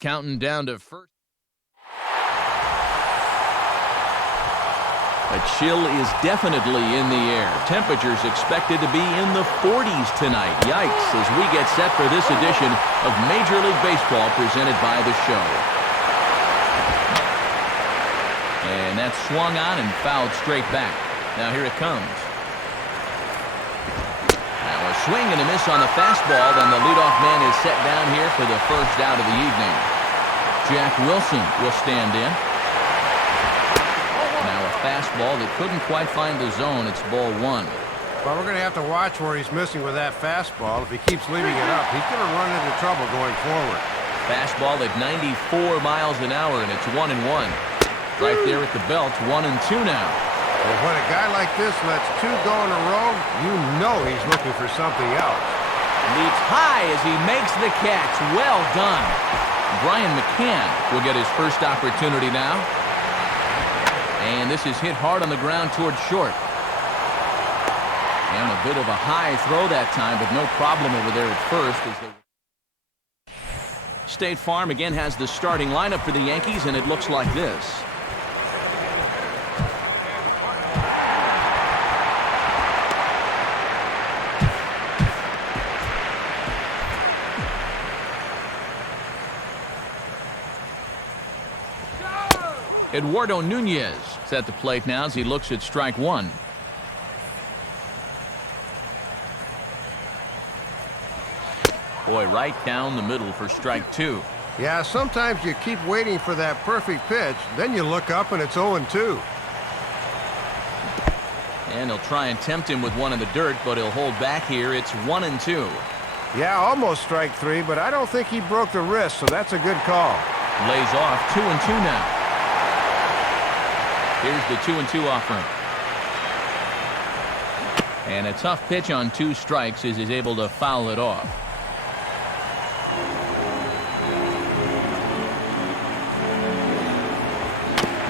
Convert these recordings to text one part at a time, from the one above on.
Counting down to first. A chill is definitely in the air. Temperatures expected to be in the 40s tonight. Yikes, as we get set for this edition of Major League Baseball presented by The Show. And that's swung on and fouled straight back. Now here it comes. Now a swing and a miss on the fastball, and the leadoff man is set down here for the first out of the evening. Jack Wilson will stand in. Now a fastball that couldn't quite find the zone. It's ball one. Well, we're going to have to watch where he's missing with that fastball. If he keeps leaving it up, he's going to run into trouble going forward. Fastball at 94 miles an hour, and it's 1-1. Right there at the belt, 1-2 now. Well, when a guy like this lets two go in a row, you know he's looking for something else. Leaps high as he makes the catch. Well done. Brian McCann will get his first opportunity now. And this is hit hard on the ground towards short. And a bit of a high throw that time, but no problem over there at first. State Farm again has the starting lineup for the Yankees, and it looks like this. Eduardo Nunez is at the plate now as he looks at strike one. Boy, right down the middle for strike two. Yeah, sometimes you keep waiting for that perfect pitch, then you look up and it's 0-2. And he'll try and tempt him with one in the dirt, but he'll hold back here. It's 1-2. Yeah, almost strike three, but I don't think he broke the wrist, so that's a good call. Lays off 2-2 now. Here's the 2-2 offering. And a tough pitch on two strikes as he's able to foul it off.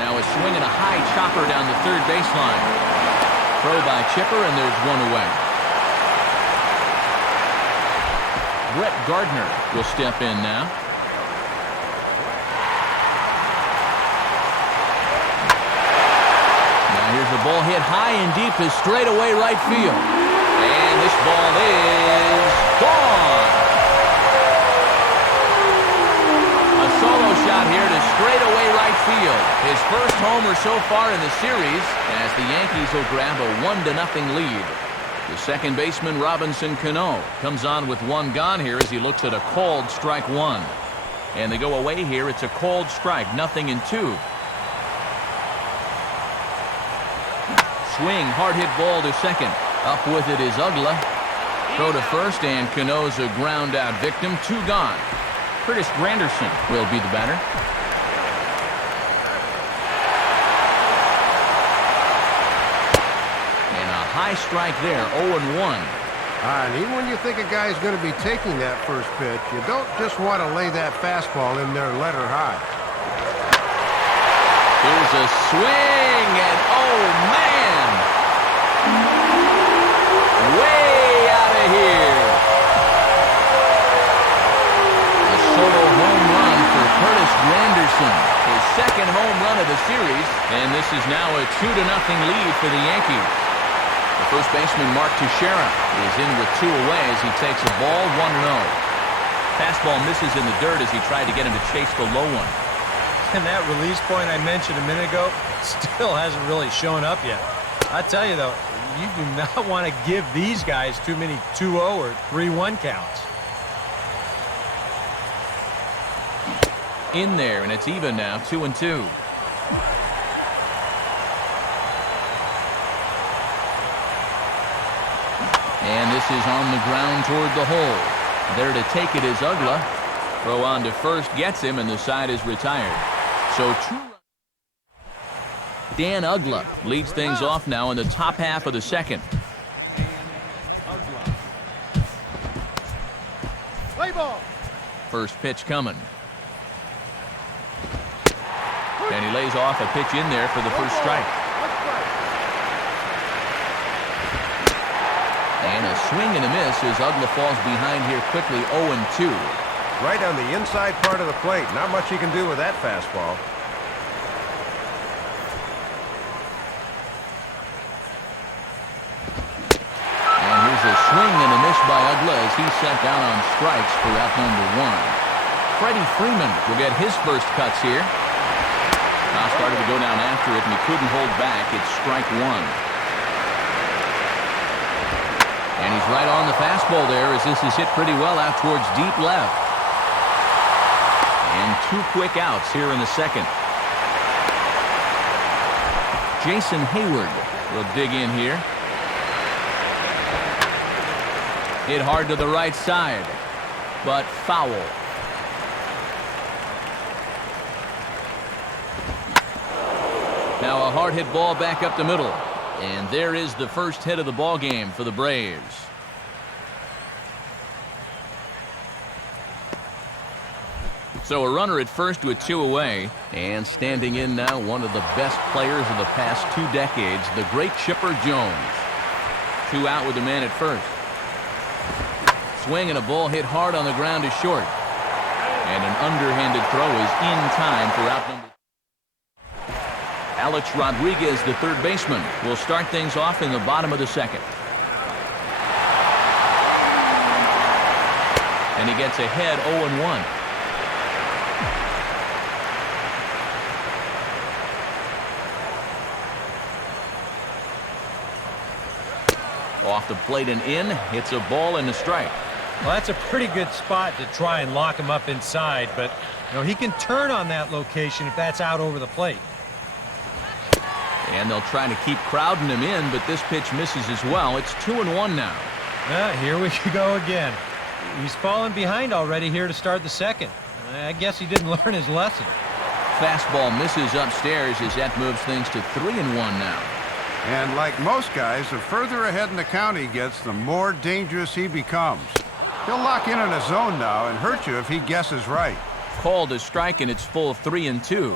Now a swing and a high chopper down the third baseline. Throw by Chipper, and there's one away. Brett Gardner will step in now. Here's the ball hit high and deep to straightaway right field. And this ball is gone. A solo shot here to straightaway right field. His first homer so far in the series as the Yankees will grab a 1-0 lead. The second baseman, Robinson Cano, comes on with one gone here as he looks at a called strike one. And they go away here. It's a called strike, 0-2. Swing, hard hit ball to second. Up with it is Ugla. Throw to first, and Cano's a ground out victim. Two gone. Curtis Granderson will be the batter. And a high strike there, 0-1. And even when you think a guy's going to be taking that first pitch, you don't just want to lay that fastball in there and let her high. Here's a swing, and oh man! Way out of here. A solo home run for Curtis Granderson. His second home run of the series, and this is now a 2-0 lead for the Yankees. The first baseman, Mark Teixeira, is in with two away as he takes a ball, 1-0. Fastball misses in the dirt as he tried to get him to chase the low one. And that release point I mentioned a minute ago still hasn't really shown up yet. I tell you, though, you do not want to give these guys too many 2-0 or 3-1 counts. In there, and it's even now, 2-2. And this is on the ground toward the hole. There to take it is Ugla. Throw on to first gets him, and the side is retired. So Dan Ugla leads things off now in the top half of the second. Play ball. First pitch coming. And he lays off a pitch in there for the first strike. And a swing and a miss as Ugla falls behind here quickly, 0-2. right on the inside part of the plate. Not much you can do with that fastball. And here's a swing and a miss by Ugla as he's set down on strikes for out number 1. Freddie Freeman will get his first cuts here. Now started to go down after it, and he couldn't hold back. It's strike 1. And he's right on the fastball there as this is hit pretty well out towards deep left. And 2 quick outs here in the second. Jason Hayward will dig in here. Hit hard to the right side, but foul. Now a hard hit ball back up the middle. And there is the first hit of the ball game for the Braves. So a runner at first with 2 away. And standing in now, one of the best players of the past 2 decades, the great Chipper Jones. 2 out with the man at first. Swing and a ball hit hard on the ground is short. And an underhanded throw is in time for out number. Alex Rodriguez, the third baseman, will start things off in the bottom of the second. And he gets ahead 0-1. Off the plate and in, hits a ball and a strike. Well, that's a pretty good spot to try and lock him up inside, but he can turn on that location if that's out over the plate. And they'll try to keep crowding him in, but this pitch misses as well. It's 2-1 now. Here we go again. He's fallen behind already here to start the second. I guess he didn't learn his lesson. Fastball misses upstairs as that moves things to 3-1 now. And like most guys, the further ahead in the count he gets, the more dangerous he becomes. He'll lock in a zone now and hurt you if he guesses right. Called a strike, and it's full 3-2.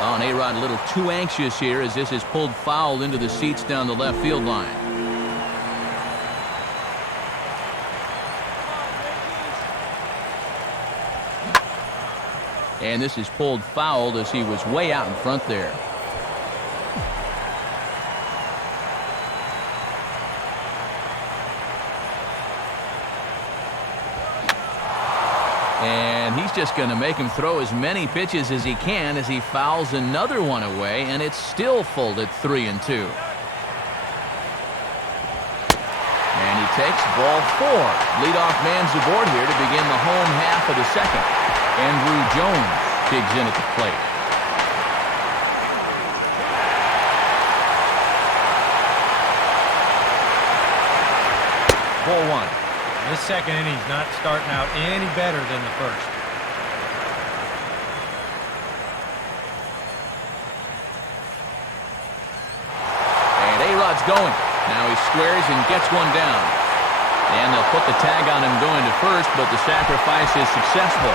Oh, and A-Rod a little too anxious here as this is pulled foul into the seats down the left field line. And this is pulled foul as he was way out in front there. And he's just going to make him throw as many pitches as he can as he fouls another one away, and it's still full at 3-2. And he takes ball 4. Leadoff man's aboard here to begin the home half of the second. Andrew Jones digs in at the plate. Ball 1. This second inning's not starting out any better than the first. And A-Rod's going. Now he squares and gets one down. And they'll put the tag on him going to first, but the sacrifice is successful.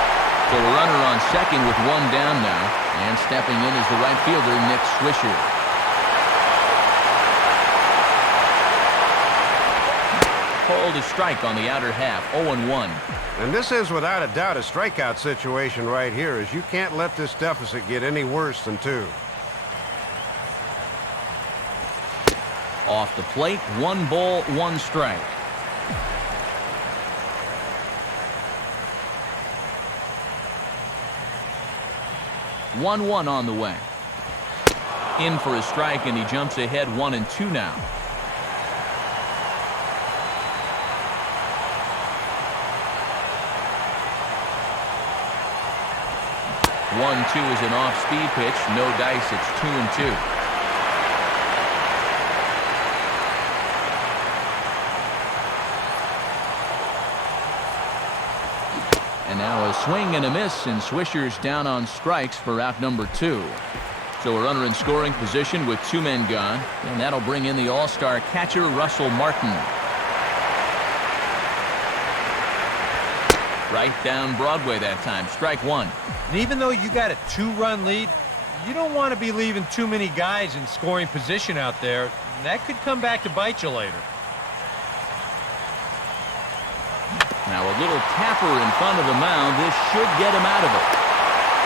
So a runner on second with 1 down now. And stepping in is the right fielder, Nick Swisher. Called a strike on the outer half, 0-1. And this is without a doubt a strikeout situation right here, as you can't let this deficit get any worse than 2. Off the plate, 1 ball, 1 strike. One on the way. In for a strike, and he jumps ahead 1-2 now. 1-2 is an off-speed pitch. No dice. It's 2-2. And now a swing and a miss, and Swisher's down on strikes for out number 2. So a runner in scoring position with 2 men gone, and that'll bring in the all-star catcher Russell Martin. Right down Broadway that time. Strike 1. And even though you got a 2-run lead, You don't want to be leaving too many guys in scoring position out there. That could come back to bite you later. Now a little tapper in front of the mound. This should get him out of it.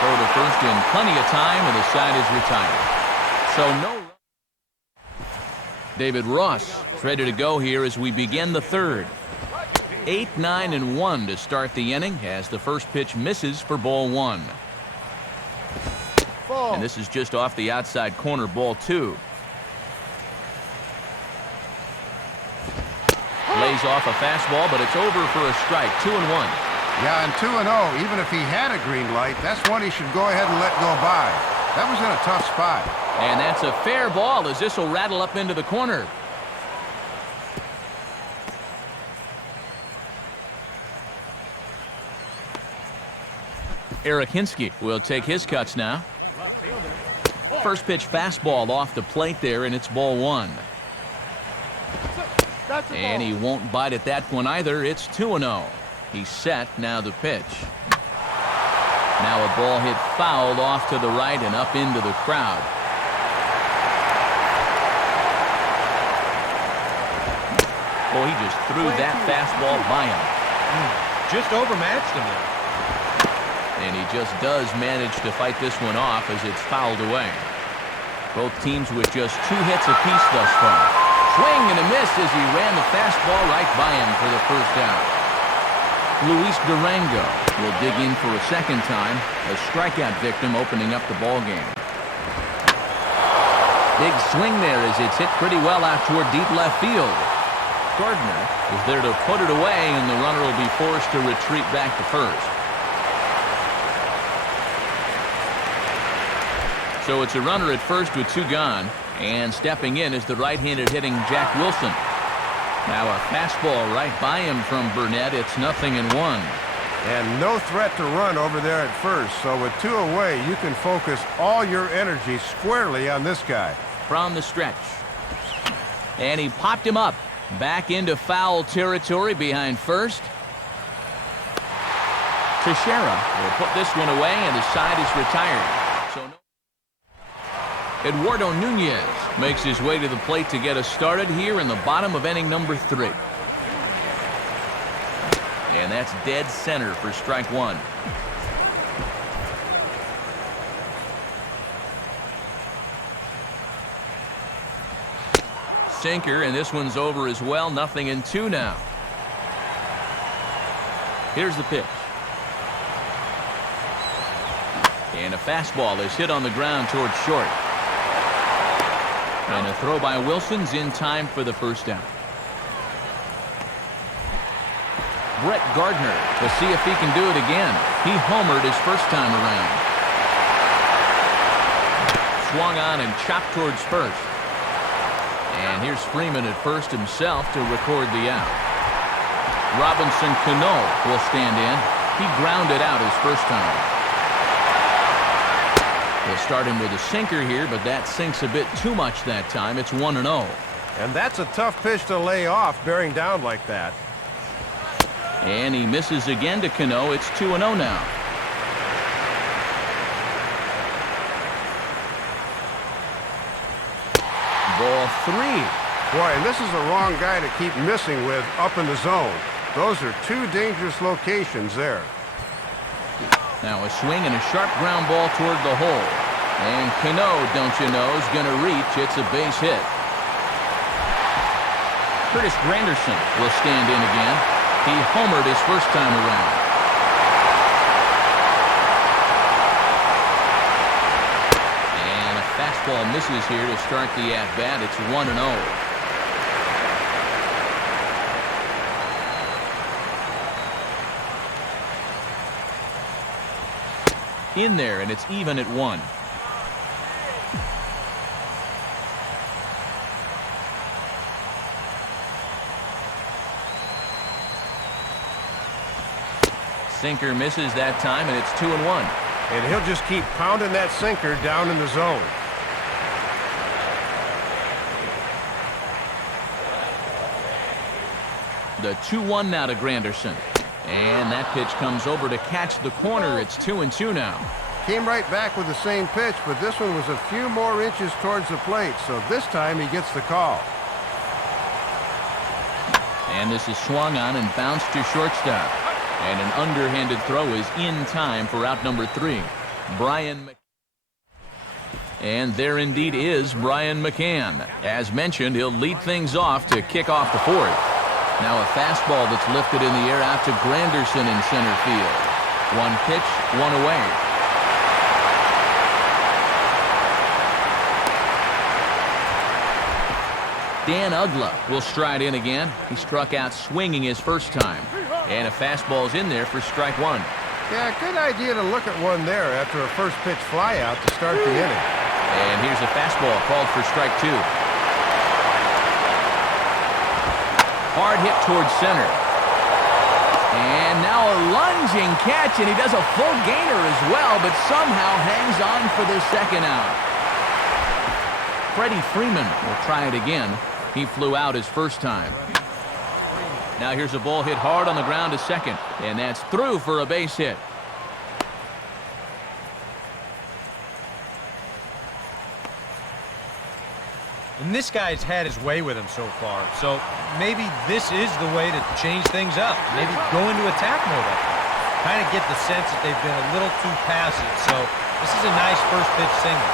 Throw to first in plenty of time, and the side is retired. So no. David Ross ready to go here as we begin the third. 8, 9, and 1 to start the inning as the first pitch misses for ball 1. And this is just off the outside corner, ball 2. Lays off a fastball, but it's over for a strike. 2-1. Yeah, and 2-0, even if he had a green light, that's one he should go ahead and let go by. That was in a tough spot. And that's a fair ball as this will rattle up into the corner. Eric Hinsky will take his cuts now. First pitch fastball off the plate there, and it's ball 1. And he won't bite at that one either. It's 2-0. He's set. Now the pitch. Now a ball hit fouled off to the right and up into the crowd. Boy, he just threw that fastball by him. Just overmatched him there. And he just does manage to fight this one off as it's fouled away. Both teams with just 2 hits apiece thus far. Swing and a miss as he ran the fastball right by him for the first out. Luis Durango will dig in for a second time, a strikeout victim opening up the ball game. Big swing there as it's hit pretty well out toward deep left field. Gardner is there to put it away, and the runner will be forced to retreat back to first. So it's a runner at first with 2 gone, and stepping in is the right-handed hitting Jack Wilson. Now a fastball right by him from Burnett. It's 0-1. And no threat to run over there at first, so with 2 away, you can focus all your energy squarely on this guy. From the stretch. And he popped him up. Back into foul territory behind first. Teixeira will put this one away, and the side is retired. So Eduardo Nunez makes his way to the plate to get us started here in the bottom of inning number 3. And that's dead center for strike 1. Sinker, and this one's over as well. 0-2 now. Here's the pitch. And a fastball is hit on the ground towards short. And a throw by Wilson's in time for the first down. Brett Gardner will see if he can do it again. He homered his first time around. Swung on and chopped towards first. And here's Freeman at first himself to record the out. Robinson Cano will stand in. He grounded out his first time. We'll start him with a sinker here, but that sinks a bit too much that time. It's 1-0. And that's a tough pitch to lay off, bearing down like that. And he misses again to Cano. It's 2-0 now. Ball 3. Boy, and this is the wrong guy to keep missing with up in the zone. Those are 2 dangerous locations there. Now a swing and a sharp ground ball toward the hole. And Cano, don't you know, is going to reach. It's a base hit. Curtis Granderson will stand in again. He homered his first time around. And a fastball misses here to start the at-bat. It's 1-0. In there, and it's even at 1. Sinker misses that time, and it's 2-1. And he'll just keep pounding that sinker down in the zone. The 2-1 now to Granderson. And that pitch comes over to catch the corner. It's 2-2 now. came right back with the same pitch, but this one was a few more inches towards the plate, so this time he gets the call. And this is swung on and bounced to shortstop. And an underhanded throw is in time for out number 3. And there indeed is Brian McCann. As mentioned, he'll lead things off to kick off the 4th. Now a fastball that's lifted in the air out to Granderson in center field. One pitch, one away. Dan Uggla will stride in again. He struck out swinging his first time. And a fastball's in there for strike 1. Yeah, good idea to look at one there after a first pitch flyout to start the inning. And here's a fastball called for strike 2. Hard hit towards center. And now a lunging catch, and he does a full gainer as well, but somehow hangs on for the second out. Freddie Freeman will try it again. He flew out his first time. Now here's a ball hit hard on the ground to second, and that's through for a base hit. And this guy's had his way with him so far, so maybe this is the way to change things up. Maybe go into attack mode up there. Kind of get the sense that they've been a little too passive, so this is a nice first pitch single.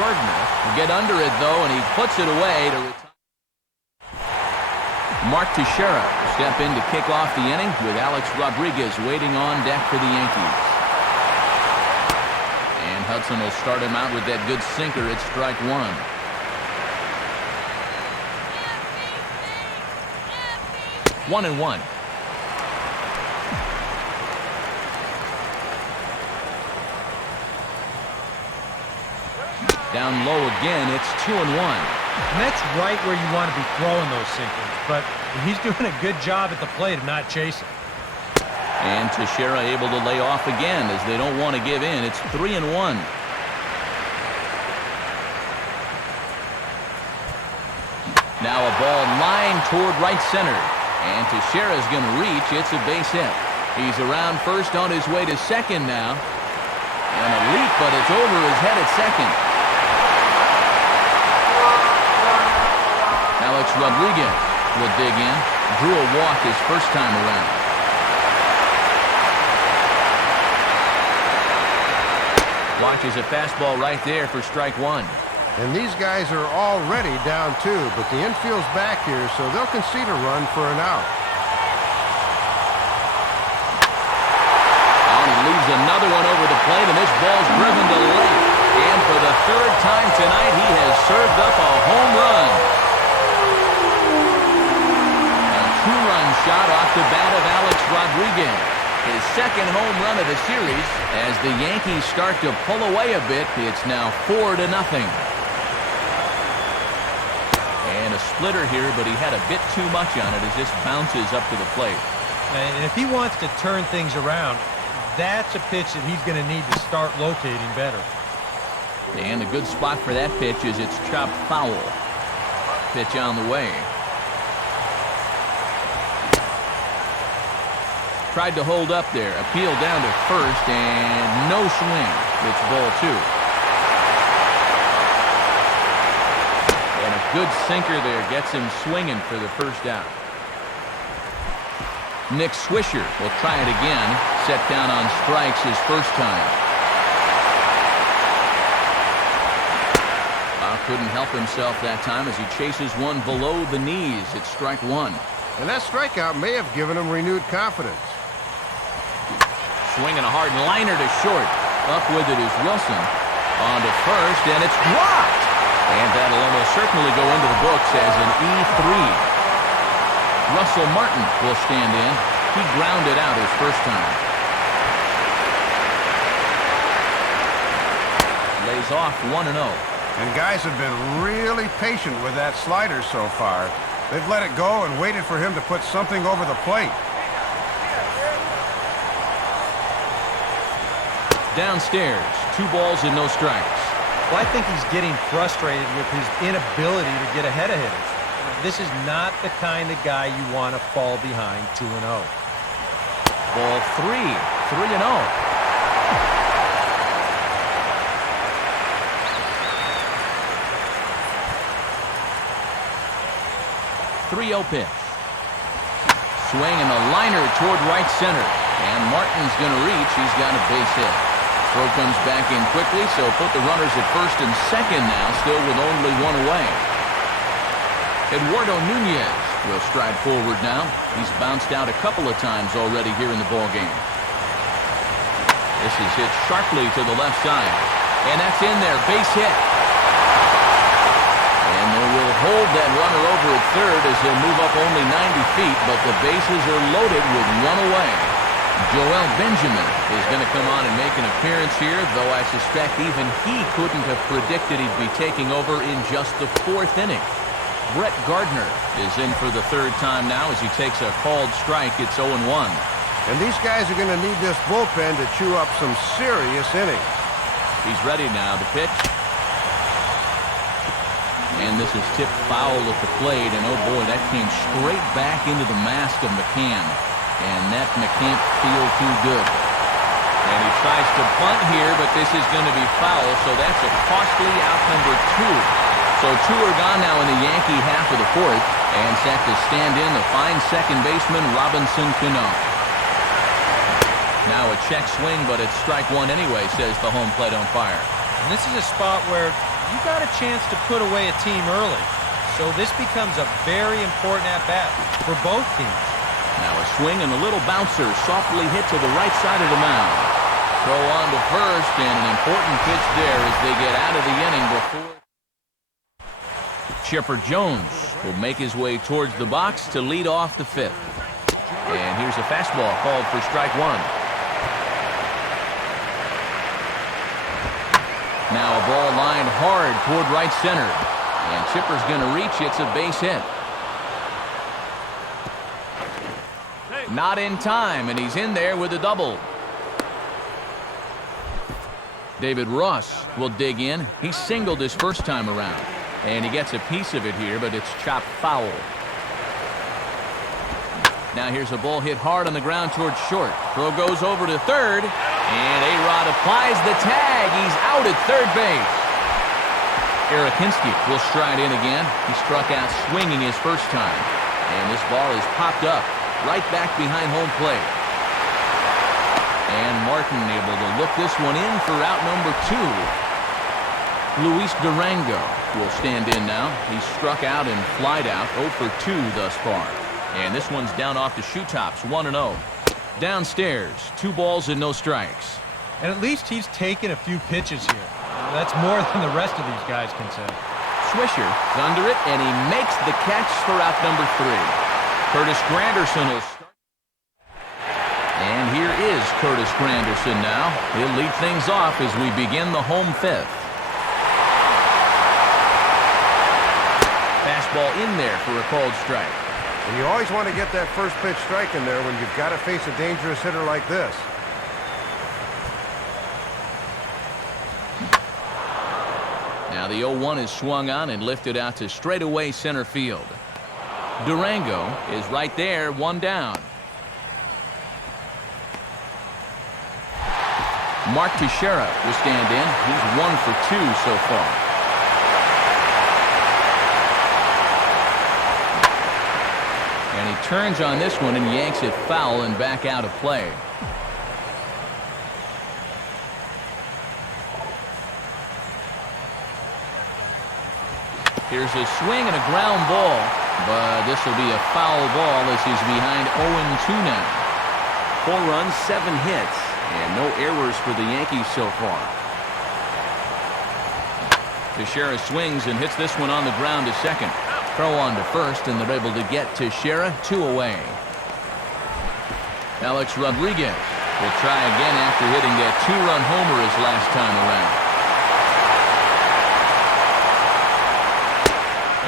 Gardner will get under it, though, and he puts it away to retire. Mark Teixeira will step in to kick off the inning with Alex Rodriguez waiting on deck for the Yankees. And Hudson will start him out with that good sinker at strike 1. One and one. Down low again, it's 2-1. And that's right where you want to be throwing those sinkers, but he's doing a good job at the plate of not chasing. And Teixeira able to lay off again as they don't want to give in. It's 3-1. Now a ball lined toward right center. And Teixeira's going to reach. It's a base hit. He's around first on his way to second now. And a leap, but it's over his head at second. Alex Rodriguez will dig in. Drew a walk his first time around. Watches a fastball right there for strike 1. And these guys are already down 2, but the infield's back here, so they'll concede a run for an out. And he leaves another one over the plate, and this ball's driven to left. And for the 3rd time tonight, he has served up a home run. A 2-run shot off the bat of Alex Rodriguez. His second home run of the series. As the Yankees start to pull away a bit, it's now 4-0. And a splitter here, but he had a bit too much on it as this bounces up to the plate. And if he wants to turn things around, that's a pitch that he's going to need to start locating better. And a good spot for that pitch is it's chopped foul. Pitch on the way. Tried to hold up there. Appeal down to first, and no swing. It's ball 2. And a good sinker there gets him swinging for the first out. Nick Swisher will try it again. Set down on strikes his first time. Couldn't help himself that time as he chases one below the knees. It's strike 1. And that strikeout may have given him renewed confidence. Swinging a hard liner to short. Up with it is Wilson. On to first, and it's dropped. And that'll almost certainly go into the books as an E3. Russell Martin will stand in. He grounded out his first time. Lays off 1-0. And guys have been really patient with that slider so far. They've let it go and waited for him to put something over the plate. Downstairs, 2 balls and no strikes. Well, I think he's getting frustrated with his inability to get ahead of hitters. This is not the kind of guy you want to fall behind 2-0. Ball 3-0. 3-0 pitch. Swing and a liner toward right center. And Martin's going to reach. He's got a base hit. Throw comes back in quickly, so put the runners at first and second now, still with only one away. Eduardo Nunez will stride forward now. He's bounced out a couple of times already here in the ballgame. This is hit sharply to the left side. And that's in there. Base hit. And they will hold that runner over at third as he'll move up only 90 feet, but the bases are loaded with one away. Joel Benjamin is going to come on and make an appearance here, though I suspect even he couldn't have predicted he'd be taking over in just the fourth inning. Brett Gardner is in for the third time now as he takes a called strike. It's 0-1. And these guys are going to need this bullpen to chew up some serious innings. He's ready now to pitch. And this is tipped foul at the plate, and oh boy, that came straight back into the mask of McCann. And that can't feel too good. And he tries to bunt here, but this is going to be foul, so that's a costly out number 2. So 2 are gone now in the Yankee half of the fourth, and set to stand in the fine second baseman Robinson Cano. Now a check swing, but it's strike one anyway, says the home plate umpire. And this is a spot where you got a chance to put away a team early. So this becomes a very important at-bat for both teams. Now a swing and a little bouncer softly hit to the right side of the mound. Throw on to first, and an important pitch there as they get out of the inning before. Chipper Jones will make his way towards the box to lead off the fifth. And here's a fastball called for strike one. Now a ball lined hard toward right center. And Chipper's going to reach. It's a base hit. Not in time, and he's in there with a double. David Ross will dig in. He singled his first time around. And he gets a piece of it here, but it's chopped foul. Now here's a ball hit hard on the ground towards short. Throw goes over to third, and A-Rod applies the tag. He's out at third base. Erakinski will stride in again. He struck out swinging his first time. And this ball is popped up right back behind home plate. And Martin able to look this one in for out number 2. Luis Durango will stand in now. He's struck out and flied out 0 for 2 thus far. And this one's down off the shoe tops, 1-0. Downstairs, 2 balls and no strikes. And at least he's taken a few pitches here. That's more than the rest of these guys can say. Swisher's under it, and he makes the catch for out number 3. Curtis Granderson will start. And here is Curtis Granderson now. He'll lead things off as we begin the home fifth. Fastball in there for a called strike. And you always want to get that first pitch strike in there when you've got to face a dangerous hitter like this. Now the 0-1 is swung on and lifted out to straightaway center field. Durango is right there, 1 down. Mark Teixeira will stand in. He's 1 for 2 so far. And he turns on this one and yanks it foul and back out of play. Here's a swing and a ground ball, but this will be a foul ball as he's behind 0-2 now. 4 runs, 7 hits, and no errors for the Yankees so far. Teixeira swings and hits this one on the ground to second. Throw on to first, and they're able to get Teixeira 2 away. Alex Rodriguez will try again after hitting that 2-run homer his last time around.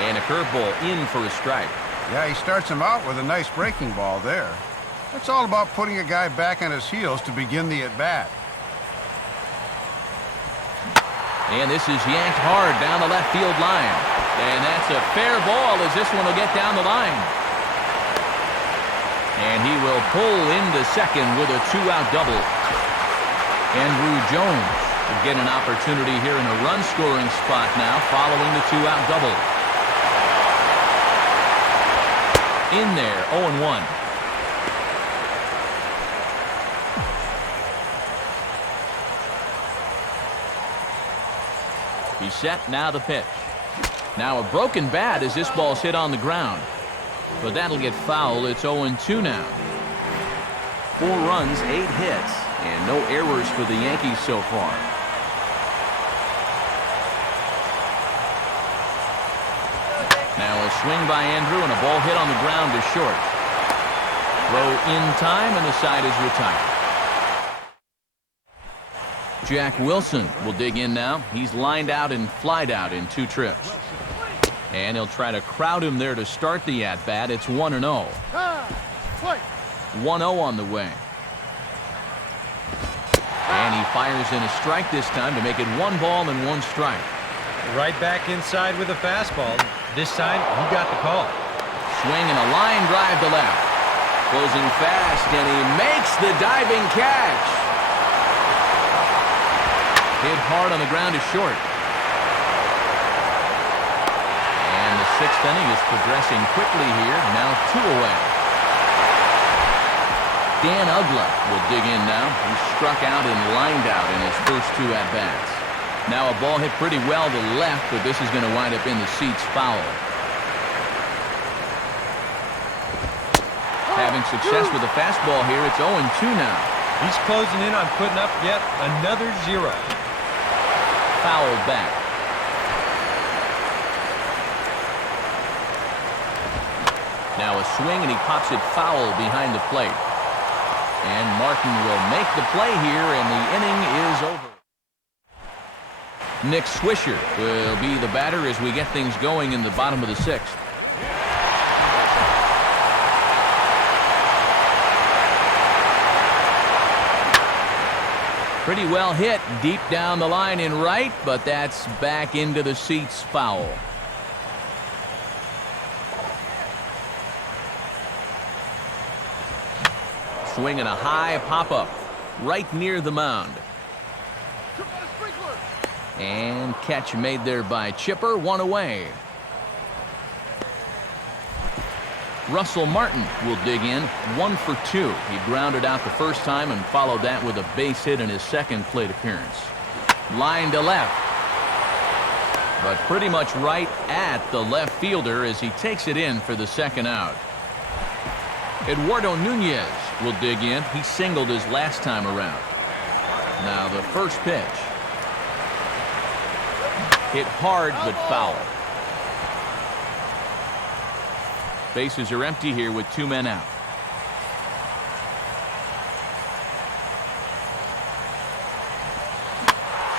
And a curveball in for a strike. Yeah, he starts him out with a nice breaking ball there. It's all about putting a guy back on his heels to begin the at-bat. And this is yanked hard down the left field line. And that's a fair ball as this one will get down the line. And he will pull into second with a two-out double. Andrew Jones will get an opportunity here in a run-scoring spot now following the two-out double. In there, 0-1. He's set, now the pitch. Now a broken bat as this ball's hit on the ground. But that'll get foul. It's 0-2 now. 4 runs, 8 hits, and no errors for the Yankees so far. Now a swing by Andrew and a ball hit on the ground to short. Throw in time and the side is retired. Jack Wilson will dig in now. He's lined out and flied out in 2 trips. And he'll try to crowd him there to start the at-bat. It's 1-0. 1-0 on the way. And he fires in a strike this time to make it 1 ball and 1 strike. Right back inside with a fastball. This time, he got the call. Swing and a line drive to left. Closing fast, and he makes the diving catch. Hit hard on the ground to short. And the 6th inning is progressing quickly here. Now 2 away. Dan Uggla will dig in now. He struck out and lined out in his first 2 at-bats. Now a ball hit pretty well to left, but this is going to wind up in the seats foul. Having success with the fastball here, it's 0-2 now. He's closing in on putting up yet another 0. Fouled back. Now a swing, and he pops it foul behind the plate. And Martin will make the play here, and the inning is over. Nick Swisher will be the batter as we get things going in the bottom of the 6th. Pretty well hit deep down the line in right, but that's back into the seats foul. Swinging a high pop-up right near the mound. And catch made there by Chipper, 1 away. Russell Martin will dig in, 1 for 2. He grounded out the first time and followed that with a base hit in his second plate appearance. Line to left. But pretty much right at the left fielder as he takes it in for the 2nd out. Eduardo Nunez will dig in. He singled his last time around. Now the first pitch. Hit hard but foul. Bases are empty here with 2 men out.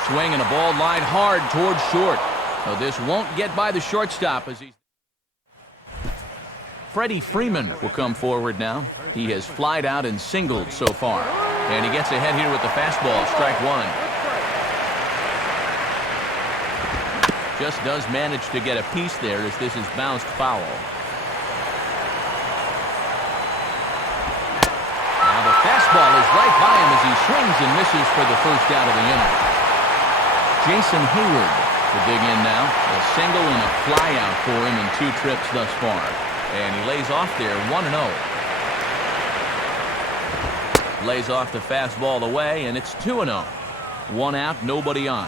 Swing and a ball lined hard towards short. Now this won't get by the shortstop as he's... Freddie Freeman will come forward now. He has flied out and singled so far. And he gets ahead here with the fastball, strike 1. Just does manage to get a piece there as this is bounced foul. Now the fastball is right by him as he swings and misses for the first out of the inning. Jason Hayward will dig in now. A single and a fly out for him in 2 trips thus far. And he lays off there, 1-0. Lays off the fastball away, and it's 2-0. 1 out, nobody on.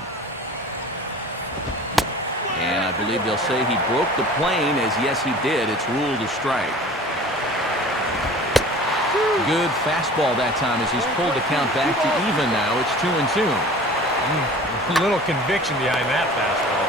And I believe they'll say he broke the plane, as yes he did. It's ruled a strike. Good fastball that time as he's pulled the count back to even now. It's 2-2. A little conviction behind that fastball.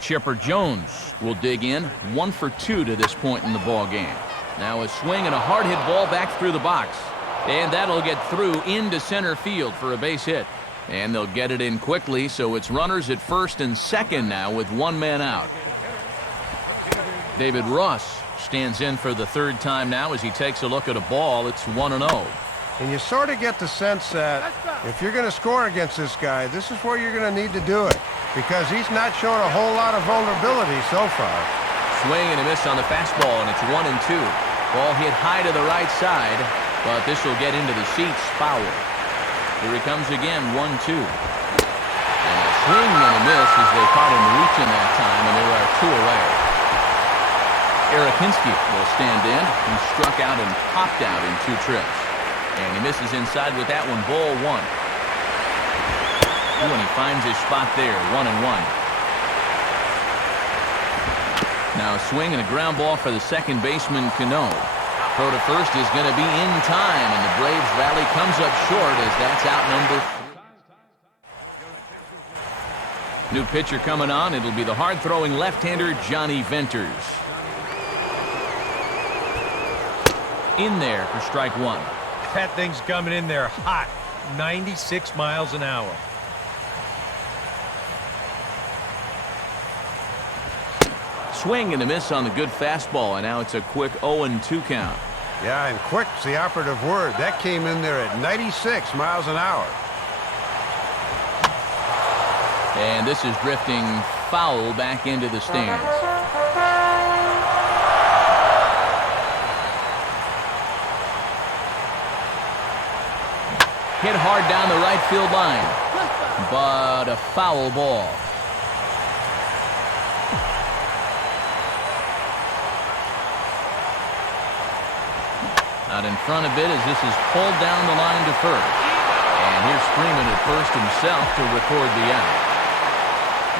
Chipper Jones will dig in, 1 for 2 to this point in the ball game. Now a swing and a hard hit ball back through the box. And that'll get through into center field for a base hit. And they'll get it in quickly, so it's runners at first and second now with 1 man out. David Ross stands in for the 3rd time now as he takes a look at a ball. It's 1-0. And you sort of get the sense that if you're going to score against this guy, this is where you're going to need to do it. because he's not shown a whole lot of vulnerability so far. Swing and a miss on the fastball, and it's 1-2. Ball hit high to the right side, but this will get into the seats, foul. Here he comes again, 1-2. And a swing and a miss as they caught him reaching that time, and there are 2 away. Eric Hinske will stand in. He struck out and popped out in 2 trips. And he misses inside with that one, ball 1. And he finds his spot there, 1-1. Now a swing and a ground ball for the second baseman, Cano. Throw to first is going to be in time, and the Braves rally comes up short as that's out number 3. New pitcher coming on. It'll be the hard-throwing left-hander, Johnny Venters. In there for strike 1. That thing's coming in there hot, 96 miles an hour. Swing and a miss on the good fastball, and now it's a quick 0-2 count. Yeah, and quick's the operative word. That came in there at 96 miles an hour. And this is drifting foul back into the stands. Hit hard down the right field line, but a foul ball. Out in front a bit as this is pulled down the line to first. And here's Freeman at first himself to record the out.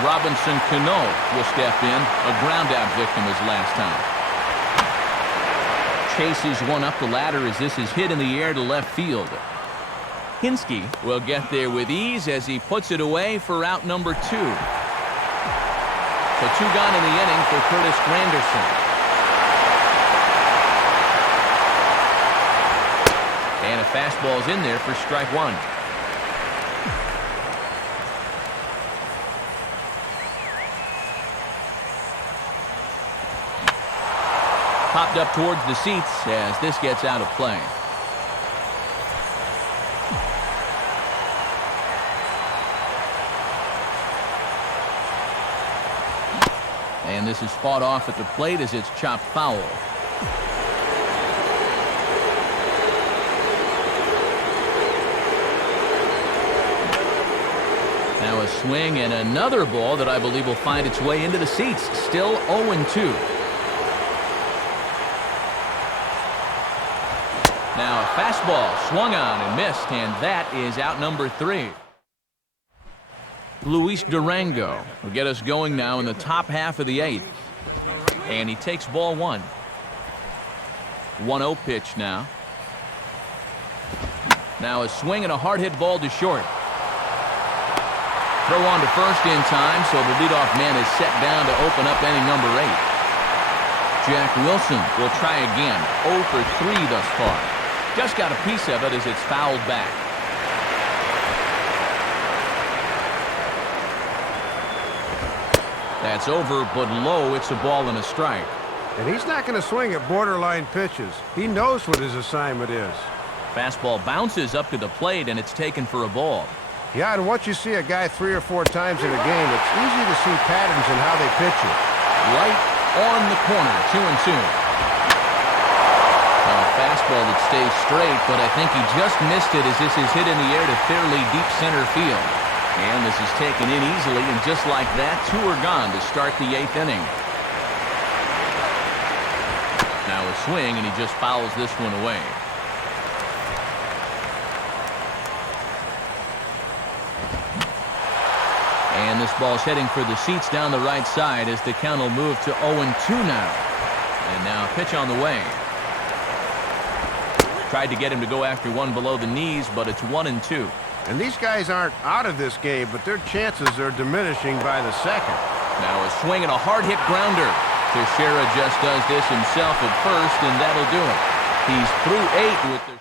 Robinson Cano will step in, a ground-out victim his last time. Chases one up the ladder as this is hit in the air to left field. Hinske will get there with ease as he puts it away for out number 2. So 2 gone in the inning for Curtis Granderson. And a fastball's in there for strike 1. Popped up towards the seats as this gets out of play. And this is fought off at the plate as it's chopped foul. Now a swing and another ball that I believe will find its way into the seats. Still 0-2. Now a fastball swung on and missed, and that is out number 3. Luis Durango will get us going now in the top half of the 8th. And he takes ball 1. 1-0 pitch now. Now a swing and a hard hit ball to short. Throw on to first in time, so the leadoff man is set down to open up inning number 8. Jack Wilson will try again. 0 for 3 thus far. Just got a piece of it as it's fouled back. That's over, but low. It's a ball and a strike. And he's not going to swing at borderline pitches. He knows what his assignment is. Fastball bounces up to the plate, and it's taken for a ball. Yeah, and once you see a guy 3 or 4 times in a game, it's easy to see patterns in how they pitch it. Right on the corner, 2-2. Now a fastball that stays straight, but I think he just missed it as this is hit in the air to fairly deep center field. And this is taken in easily, and just like that, 2 are gone to start the 8th inning. Now a swing, and he just fouls this one away. And this ball's heading for the seats down the right side as the count will move to 0-2 now. And now a pitch on the way. Tried to get him to go after one below the knees, but it's 1-2. And these guys aren't out of this game, but their chances are diminishing by the second. Now a swing and a hard-hit grounder. Teixeira just does this himself at first, and that'll do it. He's through 8 with the...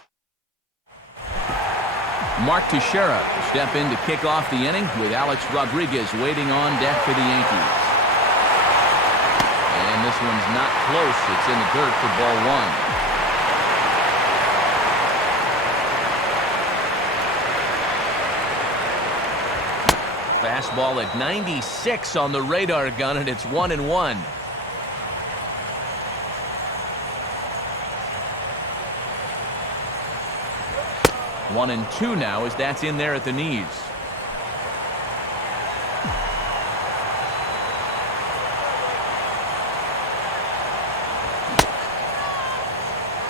Mark Teixeira will step in to kick off the inning with Alex Rodriguez waiting on deck for the Yankees. And this one's not close. It's in the dirt for ball 1. Fastball at 96 on the radar gun, and it's 1-1. 1-2 now as that's in there at the knees.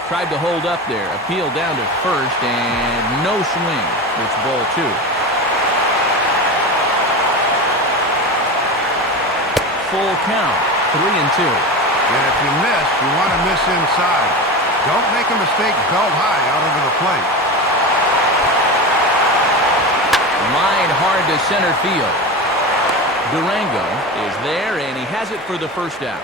Tried to hold up there. Appeal down to first, and no swing. It's ball 2. Full count, 3-2. And if you miss, you want to miss inside. Don't make a mistake belt high out over the plate. Line hard to center field. Durango is there, and he has it for the first out.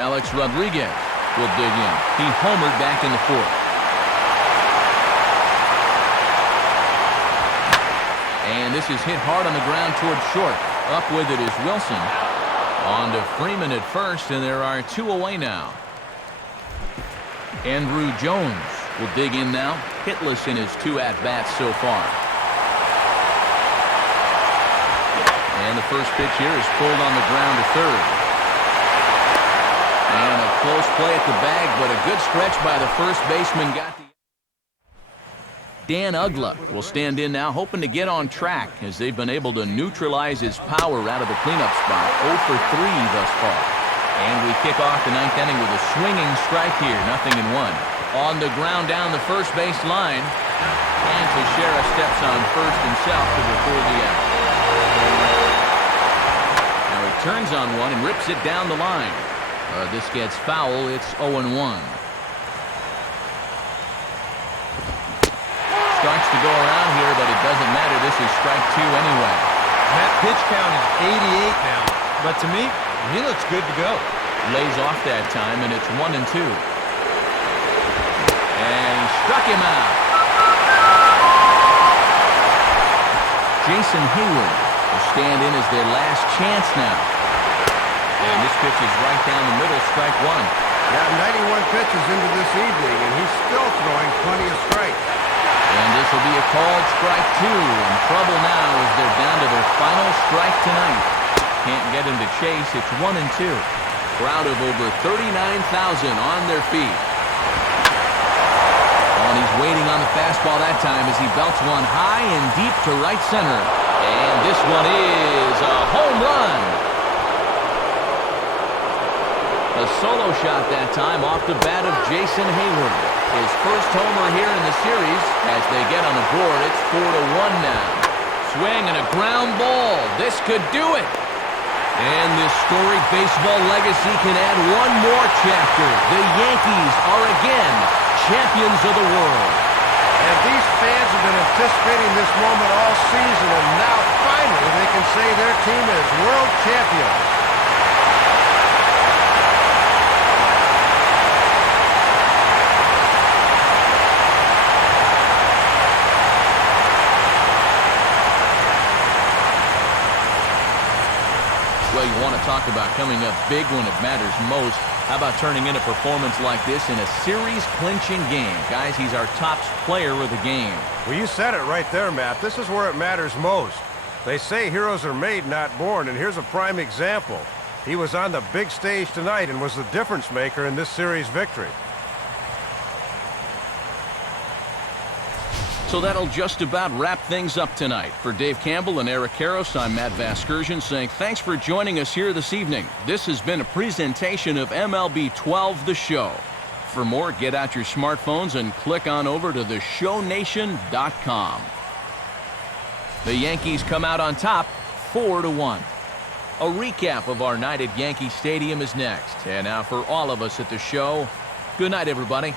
Alex Rodriguez will dig in. He homered back in the 4th. And this is hit hard on the ground towards short. Up with it is Wilson. On to Freeman at first, and there are 2 away now. Andrew Jones will dig in now. Hitless in his 2 at-bats so far. And the first pitch here is pulled on the ground to third. And a close play at the bag, but a good stretch by the first baseman. Dan Ugla will stand in now, hoping to get on track as they've been able to neutralize his power out of the cleanup spot. 0 for 3 thus far. And we kick off the 9th inning with a swinging strike here, 0-1. On the ground down the first base line. And Teixeira steps on first himself to record the out. Now he turns on one and rips it down the line. This gets foul. It's 0-1. Starts to go around here, but it doesn't matter. This is strike 2 anyway. That pitch count is 88 now. But to me, he looks good to go. Lays off that time, and it's 1-2. And he struck him out. Jason Hayward will stand in as their last chance now. And this pitch is right down the middle, strike 1. Got 91 pitches into this evening, and he's still throwing plenty of strikes. And this will be a called strike 2. In trouble now as they're down to their final strike tonight. Can't get him to chase. It's 1-2. Crowd of over 39,000 on their feet. And he's waiting on the fastball that time as he belts one high and deep to right center. And this one is a home run. A solo shot that time off the bat of Jason Hayward. His first homer here in the series as they get on the board. It's 4-1 now. Swing and a ground ball. This could do it. And this storied baseball legacy can add one more chapter. The Yankees are again champions of the world. And these fans have been anticipating this moment all season, and now finally they can say their team is world champions. Well, you want to talk about coming up big when it matters most. How about turning in a performance like this in a series-clinching game? Guys, he's our top player of the game. Well, you said it right there, Matt. This is where it matters most. They say heroes are made, not born, and here's a prime example. He was on the big stage tonight and was the difference maker in this series victory. So that'll just about wrap things up tonight. For Dave Campbell and Eric Karros, I'm Matt Vasgersian saying thanks for joining us here this evening. This has been a presentation of MLB 12 The Show. For more, get out your smartphones and click on over to theshownation.com. The Yankees come out on top, 4-1. A recap of our night at Yankee Stadium is next. And now for all of us at the show, good night, everybody.